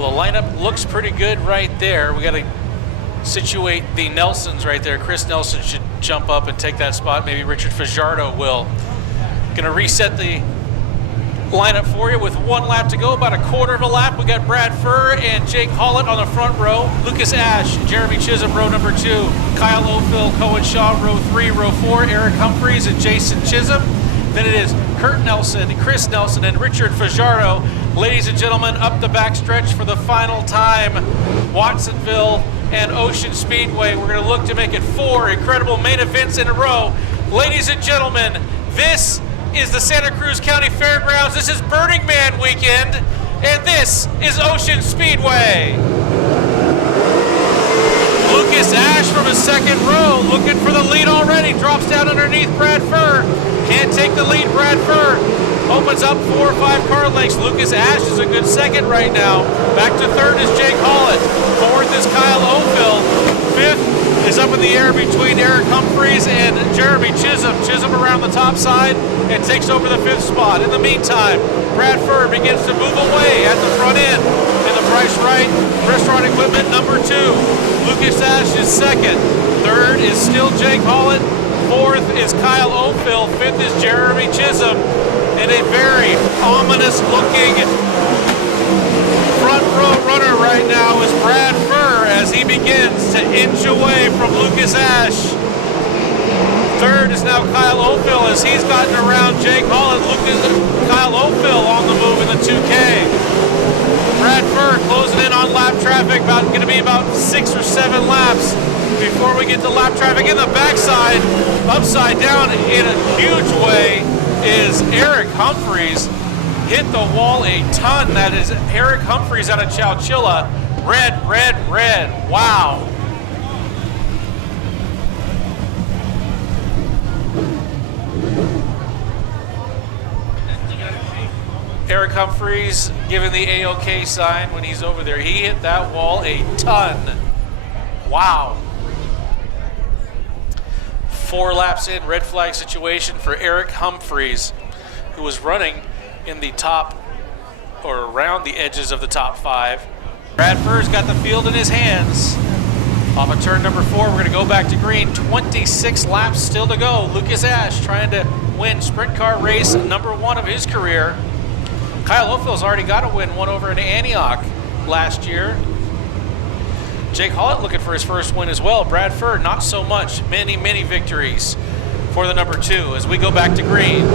Well, the lineup looks pretty good right there. We got to situate the Nelsons right there. Chris Nelson should jump up and take that spot. Maybe Richard Fajardo will. Going to reset the lineup for you with 1 lap to go, about a quarter of a lap. We got Brad Furr and Jake Hollett on the front row, Lucas Ash, Jeremy Chisholm, row number 2, Kyle O'Phil, Cohen Shaw, row 3, row 4, Eric Humphreys and Jason Chisholm. Then it is Kurt Nelson, Chris Nelson, and Richard Fajardo. Ladies and gentlemen, up the backstretch for the final time, Watsonville and Ocean Speedway. We're going to look to make it 4 incredible main events in a row. Ladies and gentlemen, this is the Santa Cruz County Fairgrounds. This is Burning Man weekend, and this is Ocean Speedway. Lucas Ash from his second row, looking for the lead already, drops down underneath Brad Furr. Can't take the lead, Brad Furr. Opens up 4 or 5 car lengths. Lucas Ash is a good second right now. Back to third is Jake Hollett. Fourth is Kyle O'Phil. Fifth is up in the air between Eric Humphreys and Jeremy Chisholm. Chisholm around the top side and takes over the 5th spot. In the meantime, Brad Furr begins to move away at the front end. In the Price Right Restaurant Equipment number 2. Lucas Ash is second. Third is still Jake Hollett. Fourth is Kyle O'Phil. Fifth is Jeremy Chisholm. And a very ominous looking front row runner right now is Brad Furr as he begins to inch away from Lucas Ash. Third is now Kyle O'Phil as he's gotten around Jake Hollett. Kyle O'Phil on the move in the 2K. Brad Furr closing in on lap traffic, going to be about 6 or 7 laps before we get to lap traffic. In the backside, upside down in a huge way, is Eric Humphreys. Hit the wall a ton. That is Eric Humphreys out of Chowchilla. Red, red, red. Wow. Eric Humphreys giving the A-OK sign when he's over there. He hit that wall a ton. Wow. 4 laps in, red flag situation for Eric Humphreys, who was running in the top or around the edges of the top 5. Brad Furr's got the field in his hands. Off of turn number 4, we're going to go back to green. 26 laps still to go. Lucas Ash trying to win sprint car race number 1 of his career. Kyle O'Phil's already got a win, one over in Antioch last year. Jake Hollett looking for his first win as well. Brad Furr, not so much. Many, many victories for the number 2 as we go back to green.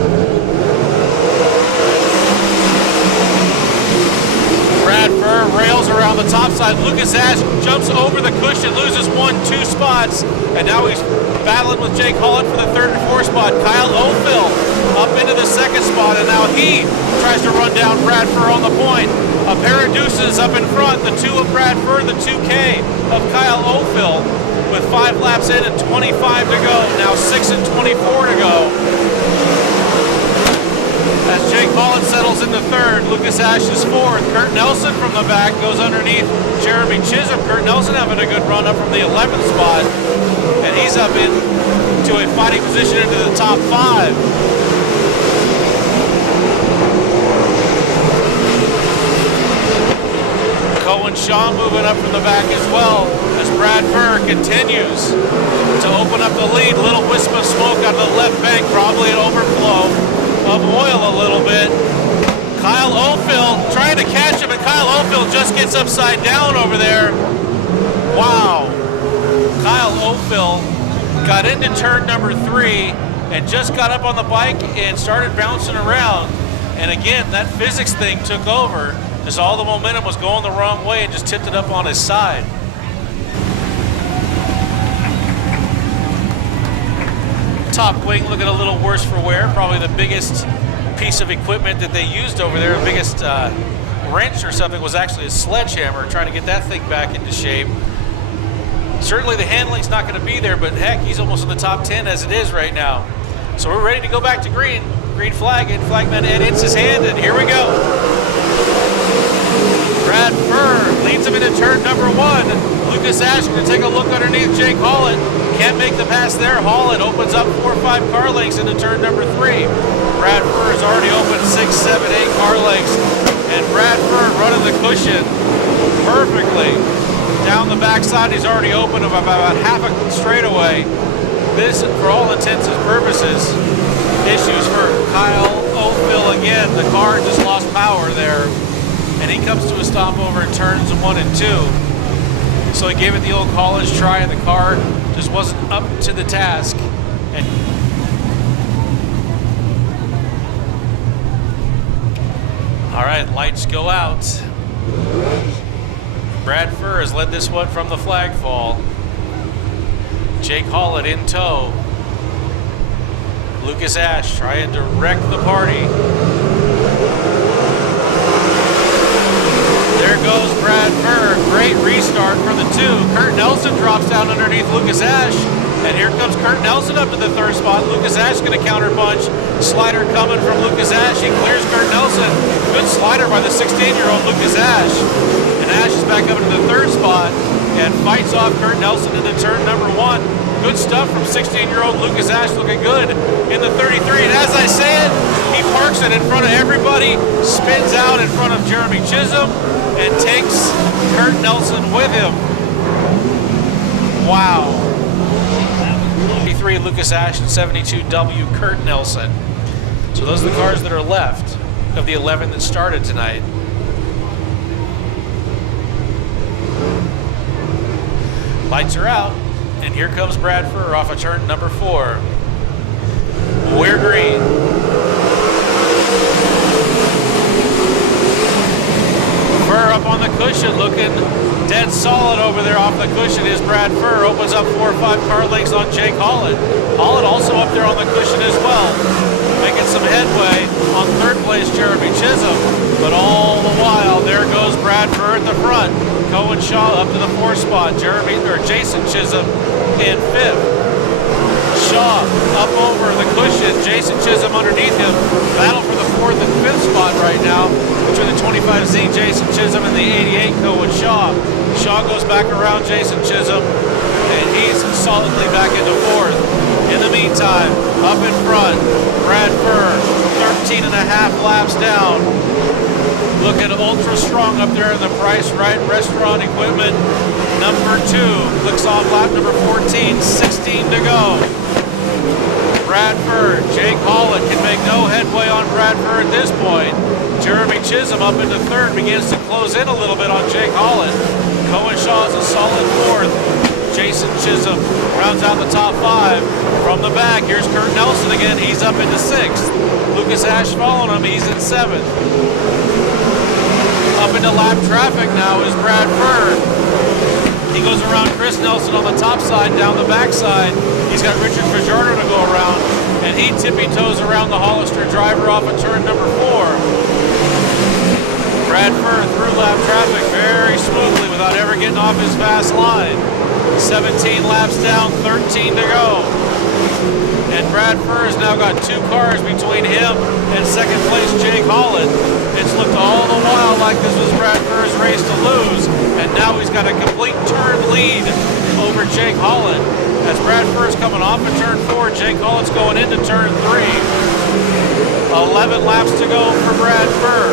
Brad Furr rails around the top side. Lucas Ash jumps over the cushion, loses 1-2 spots, and now he's battling with Jake Hollett for the 3rd and 4th spot. Kyle O'Phil up into the 2nd spot, and now he tries to run down Brad Furr on the point. A pair of deuces up in front, the 2 of Brad Furr, the 2K of Kyle O'Phil, with 5 laps in and 25 to go. Now 6 and 24 to go. As Jake Hollett settles into 3rd, Lucas Ash is 4th. Kurt Nelson from the back goes underneath Jeremy Chisholm. Kurt Nelson having a good run up from the 11th spot, and he's up into a fighting position into the top 5. Cohen Shaw moving up from the back as well as Brad Furr continues to open up the lead. Little wisp of smoke out of the left bank, probably an overflow of oil a little bit. Kyle O'Phil trying to catch him, and Kyle O'Phil just gets upside down over there. Wow. Kyle O'Phil got into turn number 3 and just got up on the bike and started bouncing around. And again, that physics thing took over as all the momentum was going the wrong way and just tipped it up on his side. Top wing looking a little worse for wear. Probably the biggest piece of equipment that they used over there, the biggest wrench or something, was actually a sledgehammer, trying to get that thing back into shape. Certainly the handling's not going to be there, but heck, he's almost in the top 10 as it is right now. So we're ready to go back to green. Green flag, and flagman Ed hits his hand, and here we go. Brad Furr leads him into turn number 1. Lucas Ash going to take a look underneath Jake Hollett. Can't make the pass there. Hollett opens up 4 or 5 car lengths into turn number 3. Brad Furr has already opened 6, 7, 8 car lengths. And Brad Furr running the cushion perfectly down the backside. He's already open of about half a straightaway. This, for all intents and purposes, issues for Kyle Oatville again. The car just lost power there, and he comes to a stopover in turns 1 and 2. So he gave it the old college try, and the car just wasn't up to the task. And all right, lights go out. Brad Furr has led this one from the flag fall. Jake Holland in tow. Lucas Ash trying to wreck the party. There goes Brad Furr. Great restart for the 2. Kurt Nelson drops down underneath Lucas Ash. And here comes Kurt Nelson up to the 3rd spot. Lucas Ash going to counter punch. Slider coming from Lucas Ash. He clears Kurt Nelson. Good slider by the 16-year-old Lucas Ash. And Ash is back up into the 3rd spot and fights off Kurt Nelson into turn number 1. Good stuff from 16-year-old Lucas Ash, looking good in the 33. And as I said, he parks it in front of everybody, spins out in front of Jeremy Chisholm, and takes Kurt Nelson with him. Wow. 73 Lucas Ash and 72W Kurt Nelson. So those are the cars that are left of the 11 that started tonight. Lights are out, and here comes Brad Furr off of turn number 4. We're green. Furr up on the cushion, looking dead solid over there off the cushion is Brad Furr. Opens up 4 or 5 car lengths on Jake Holland. Holland also up there on the cushion as well, making some headway on 3rd place Jeremy Chisholm. But all the while, there goes Brad Furr at the front. Cohen Shaw up to the 4th spot. Jason Chisholm in 5th. Shaw up over the cushion. Jason Chisholm underneath him. Battle for the 4th and 5th spot right now between the 25Z Jason Chisholm and the 88 Cohen Shaw. Shaw goes back around Jason Chisholm, and he's solidly back into 4th. In the meantime, up in front, Brad Furr, 13 and a half laps down. Looking ultra strong up there in the Price Right Restaurant Equipment. Number 2 clicks on lap number 14, 16 to go. Brad Furr, Jake Holland can make no headway on Brad Furr at this point. Jeremy Chisholm up into 3rd, begins to close in a little bit on Jake Holland. Cohen Shaw is a solid 4th. Jason Chisholm rounds out the top 5. From the back, here's Kurt Nelson again. He's up into 6th. Lucas Ash following him. He's in 7th. Up into lap traffic now is Brad Furr. He goes around Chris Nelson on the top side, down the back side. He's got Richard Fajardo to go around, and he tippy-toes around the Hollister driver off of turn number 4. Brad Furr through lap traffic very smoothly without ever getting off his fast line. 17 laps down, 13 to go. And Brad Furr has now got 2 cars between him and 2nd place Jake Holland. It's looked all the while like this was Brad Furr's race to lose, and now he's got a complete turn lead over Jake Holland. As Brad Furr's coming off of turn 4, Jake Holland's going into turn 3. 11 laps to go for Brad Furr.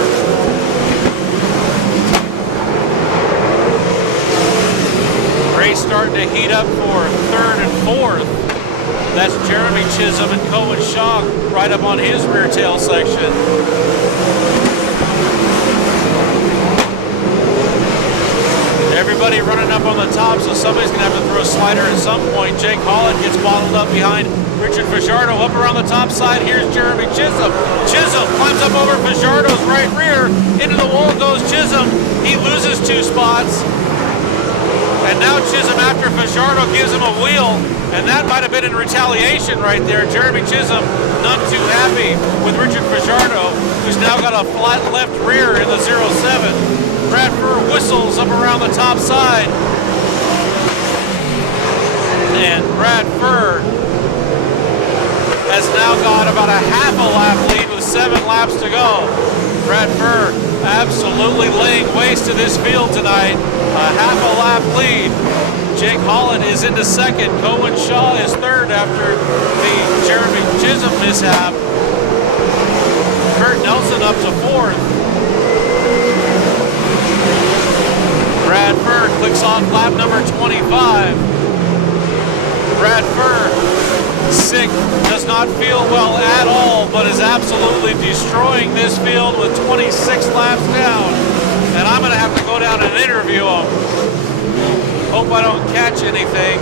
Race starting to heat up for 3rd and 4th. That's Jeremy Chisholm and Cohen Shaw right up on his rear tail section. Everybody running up on the top, so somebody's going to have to throw a slider at some point. Jake Holland gets bottled up behind Richard Fajardo. Up around the top side, here's Jeremy Chisholm. Chisholm climbs up over Fajardo's right rear. Into the wall goes Chisholm. He loses 2 spots. And now Chisholm, after Fajardo, gives him a wheel, and that might have been in retaliation right there. Jeremy Chisholm not too happy with Richard Fajardo, who's now got a flat left rear in the 07. Brad Furr whistles up around the top side. And Brad Furr has now got about a half a lap lead with 7 laps to go. Brad Furr absolutely laying waste to this field tonight. A half a lap lead. Jake Holland is into 2nd. Cohen Shaw is 3rd after the Jeremy Chisholm mishap. Kurt Nelson up to 4th. off lap number 25. Brad Furr, sick, does not feel well at all, but is absolutely destroying this field with 26 laps down. And I'm going to have to go down and interview him. Hope I don't catch anything.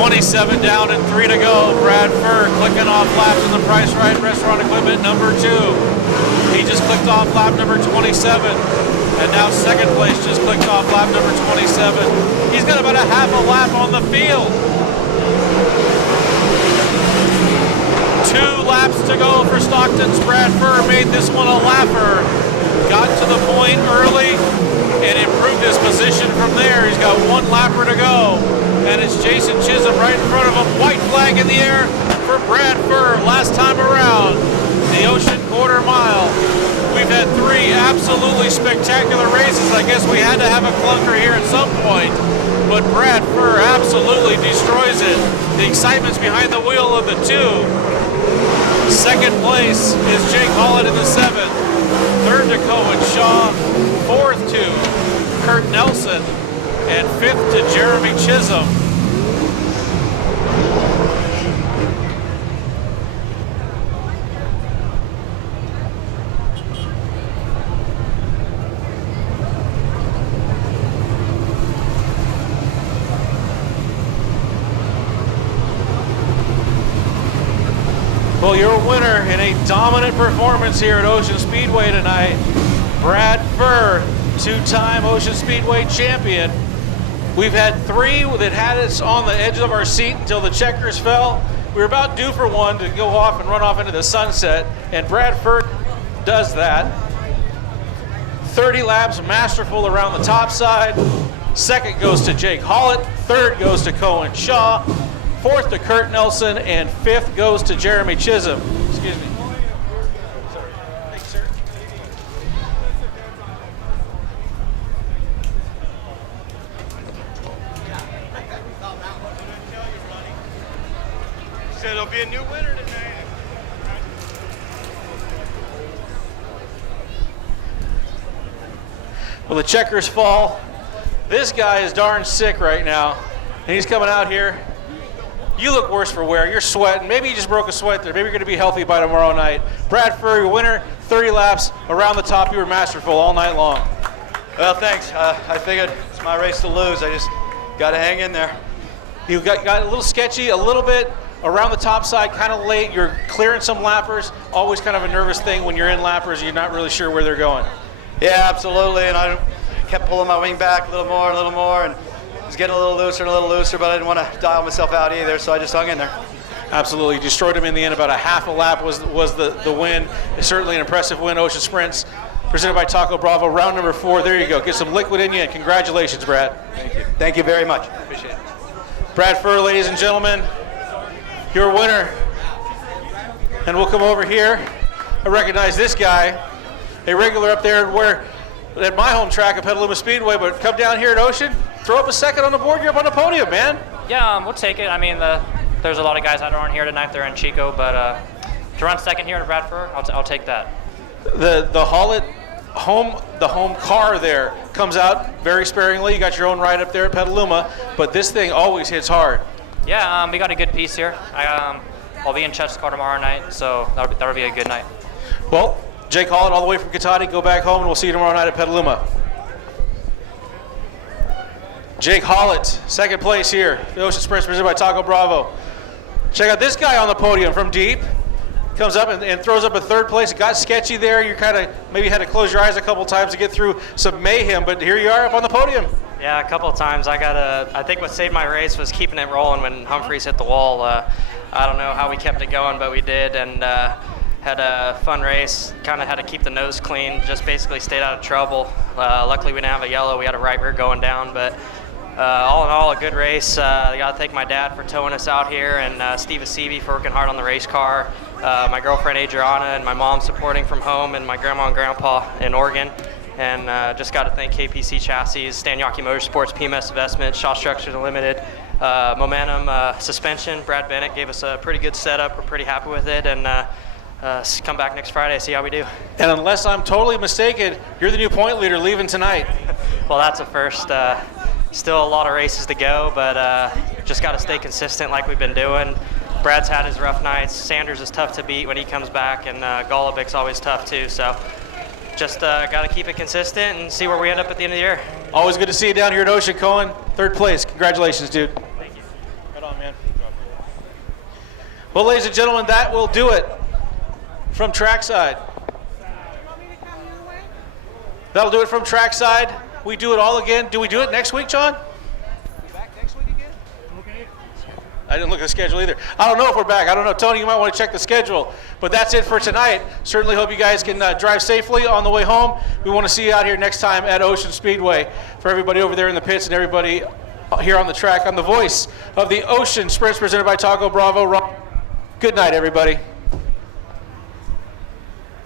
27 down and 3 to go. Brad Furr clicking off laps in the Price Right Restaurant Equipment number 2. He just clicked off lap number 27. And now second place just clicked off lap number 27. He's got about a half a lap on the field. 2 laps to go for Stockton's Brad Furr. Made this one a lapper. Got to the point early and improved his position from there. He's got 1 lapper to go. And it's Jason Chisholm right in front of him. White flag in the air for Brad Furr last time around. The Ocean Quarter Mile. We've had 3 absolutely spectacular races. I guess we had to have a clunker here at some point. But Brad Furr absolutely destroys it. The excitement's behind the wheel of the 2. Second place is Jake Hollett in the 7th. Third to Cohen Shaw. Fourth to Kurt Nelson. And 5th to Jeremy Chisholm. Well, your winner in a dominant performance here at Ocean Speedway tonight, Brad Furr, 2-time Ocean Speedway champion. We've had 3 that had us on the edge of our seat until the checkers fell. We were about due for one to go off and run off into the sunset, and Brad Furr does that. 30 laps, masterful around the top side. Second goes to Jake Hollett. Third goes to Cohen Shaw. Fourth to Kurt Nelson, and 5th goes to Jeremy Chisholm. Excuse me. Sorry. Thank you, sir. Said there'll be a new winner tonight. Well, the checkers fall. This guy is darn sick right now, and he's coming out here. You look worse for wear. You're sweating. Maybe you just broke a sweat there. Maybe you're going to be healthy by tomorrow night. Brad Furr, your winner, 30 laps around the top. You were masterful all night long. Well, thanks. I figured it's my race to lose. I just got to hang in there. You got a little sketchy, a little bit around the top side, kind of late. You're clearing some lappers. Always kind of a nervous thing when you're in lappers. You're not really sure where they're going. Yeah, absolutely. And I kept pulling my wing back a little more, and it was getting a little looser, but I didn't want to dial myself out either, so I just hung in there. Absolutely. Destroyed him in the end. About a half a lap was the win. It's certainly an impressive win. Ocean Sprints, presented by Taco Bravo, round number 4. There you go. Get some liquid in you, and congratulations, Brad. Thank you. Thank you very much. Appreciate it. Brad Furr, ladies and gentlemen, your winner. And we'll come over here. I recognize this guy, a regular up there at my home track at Petaluma Speedway, but come down here at Ocean, throw up a second on the board, you're up on the podium, man. Yeah, we'll take it. I mean, there's a lot of guys that aren't here tonight. They're in Chico, but to run second here to Brad Furr, I'll take that. The Hollett home car there comes out very sparingly. You got your own ride up there at Petaluma, but this thing always hits hard. Yeah, we got a good piece here. I'll be in Chet's car tomorrow night, so that'll be a good night. Well, Jake Hollett all the way from Cotati, go back home, and we'll see you tomorrow night at Petaluma. Jake Hollett, second place here. The Ocean Sprints presented by Taco Bravo. Check out this guy on the podium from deep. Comes up and throws up a third place. It got sketchy there. You kind of maybe had to close your eyes a couple times to get through some mayhem, but here you are up on the podium. Yeah, a couple of times. I think what saved my race was keeping it rolling when Humphreys hit the wall. I don't know how we kept it going, but we did, and had a fun race. Kind of had to keep the nose clean, just basically stayed out of trouble. Luckily, we didn't have a yellow. We had a right rear going down, but all in all, a good race. I got to thank my dad for towing us out here, and Steve Acevi for working hard on the race car. My girlfriend Adriana and my mom supporting from home, and my grandma and grandpa in Oregon. And just got to thank KPC Chassis, Stanyaki Motorsports, PMS Investments, Shaw Structures Unlimited, Momentum Suspension. Brad Bennett gave us a pretty good setup. We're pretty happy with it, and come back next Friday, see how we do. And unless I'm totally mistaken, you're the new point leader leaving tonight. Well, that's a first. Still a lot of races to go, but just got to stay consistent like we've been doing. Brad's had his rough nights. Sanders is tough to beat when he comes back, and Golubic's always tough too. So just got to keep it consistent and see where we end up at the end of the year. Always good to see you down here at Ocean, Cohen. Third place. Congratulations, dude. Thank you. Right on, man. Well, ladies and gentlemen, that will do it from trackside. That'll do it from trackside. We do it all again. Do we do it next week, John? Back next week again? Okay. I didn't look at the schedule either. I don't know if we're back. I don't know. Tony, you might want to check the schedule. But that's it for tonight. Certainly hope you guys can drive safely on the way home. We want to see you out here next time at Ocean Speedway. For everybody over there in the pits and everybody here on the track, I'm the voice of the Ocean Sprints presented by Taco Bravo. Good night, everybody.